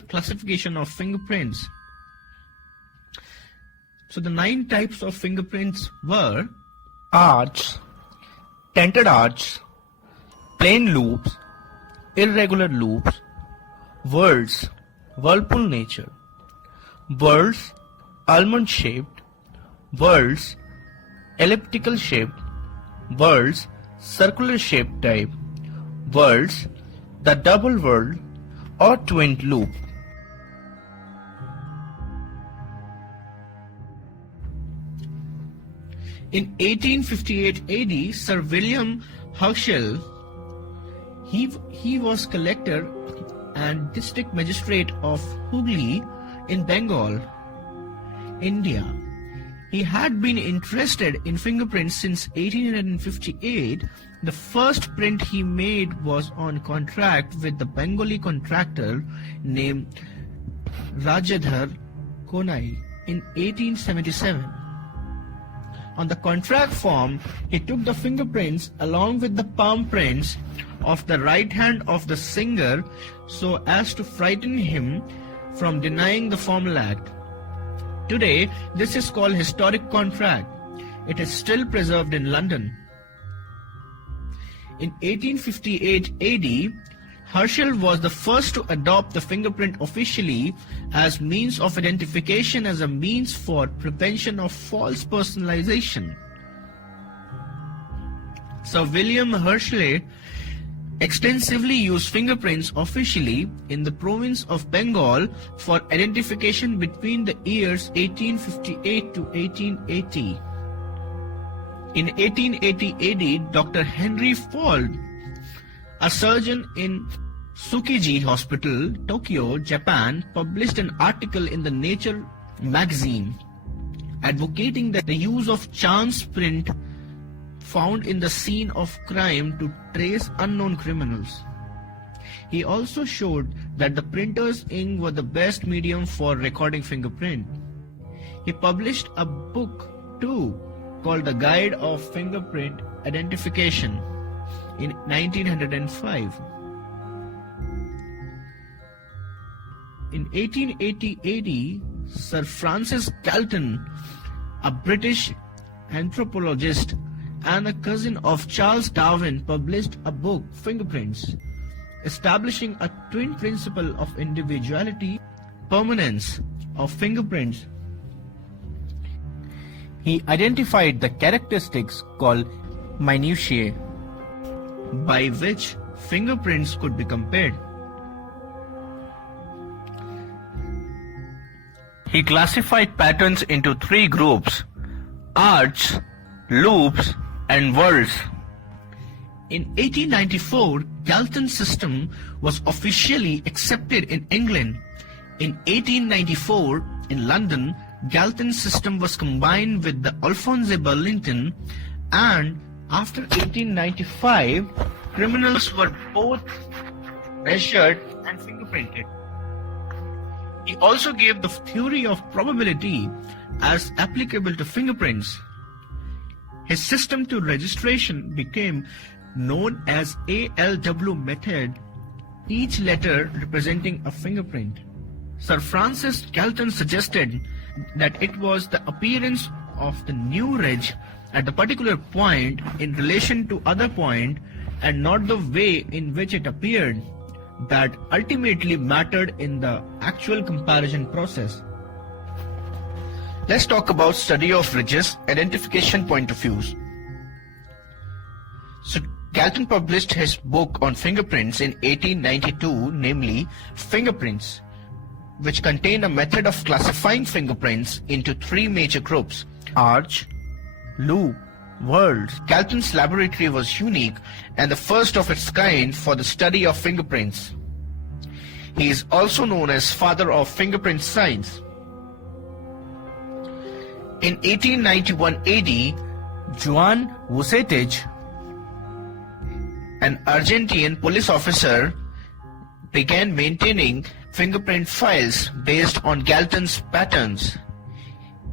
classification of fingerprints. So the 9 types of fingerprints were arcs, tented arcs, plain loops, irregular loops, whorls, whirlpool nature, whorls, almond shaped, whorls, elliptical shaped, whorls, circular shaped type, whorls, the double whorl or twinned loop. In 1858 AD, Sir William Herschel, he was collector and district magistrate of Hooghly in Bengal, India. He had been interested in fingerprints since 1858. The first print he made was on contract with the Bengali contractor named Rajadhar Konai in 1877. On the contract form, he took the fingerprints along with the palm prints of the right hand of the singer so as to frighten him from denying the formal act. Today, this is called historic contract. It is still preserved in London. In 1858 AD, Herschel was the first to adopt the fingerprint officially as means of identification as a means for prevention of false personalization. Sir William Herschel extensively used fingerprints officially in the province of Bengal for identification between the years 1858 to 1880. In 1880 AD, Dr. Henry Fuld, a surgeon in Tsukiji Hospital, Tokyo, Japan, published an article in the Nature magazine advocating the use of chance print found in the scene of crime to trace unknown criminals. He also showed that the printer's ink were the best medium for recording fingerprint. He published a book too called The Guide of Fingerprint Identification in 1905. In 1880 AD, Sir Francis Galton, a British anthropologist and a cousin of Charles Darwin, published a book, Fingerprints, establishing a twin principle of individuality, permanence of fingerprints. He identified the characteristics called minutiae, by which fingerprints could be compared. He classified patterns into 3 groups: arcs, loops, and whorls. In 1894, Galton's system was officially accepted in England. In 1894, in London, Galton's system was combined with the Alphonse Burlington, and after 1895, criminals were both measured and fingerprinted. He also gave the theory of probability as applicable to fingerprints. His system to registration became known as ALW method, each letter representing a fingerprint. Sir Francis Galton suggested that it was the appearance of the new ridge at the particular point in relation to other point and not the way in which it appeared that ultimately mattered in the actual comparison process. Let's talk about study of ridges, identification point of views. So Galton published his book on fingerprints in 1892, namely Fingerprints, which contained a method of classifying fingerprints into 3 major groups: arch, loop, whorls. Galton's laboratory was unique and the first of its kind for the study of fingerprints. He is also known as father of fingerprint science. In 1891 AD, Juan Wucettige, an Argentine police officer, began maintaining fingerprint files based on Galton's patterns.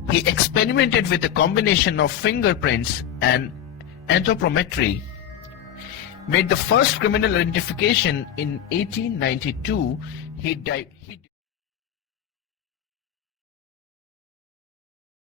He experimented with a combination of fingerprints and anthropometry, made the first criminal identification in 1892. He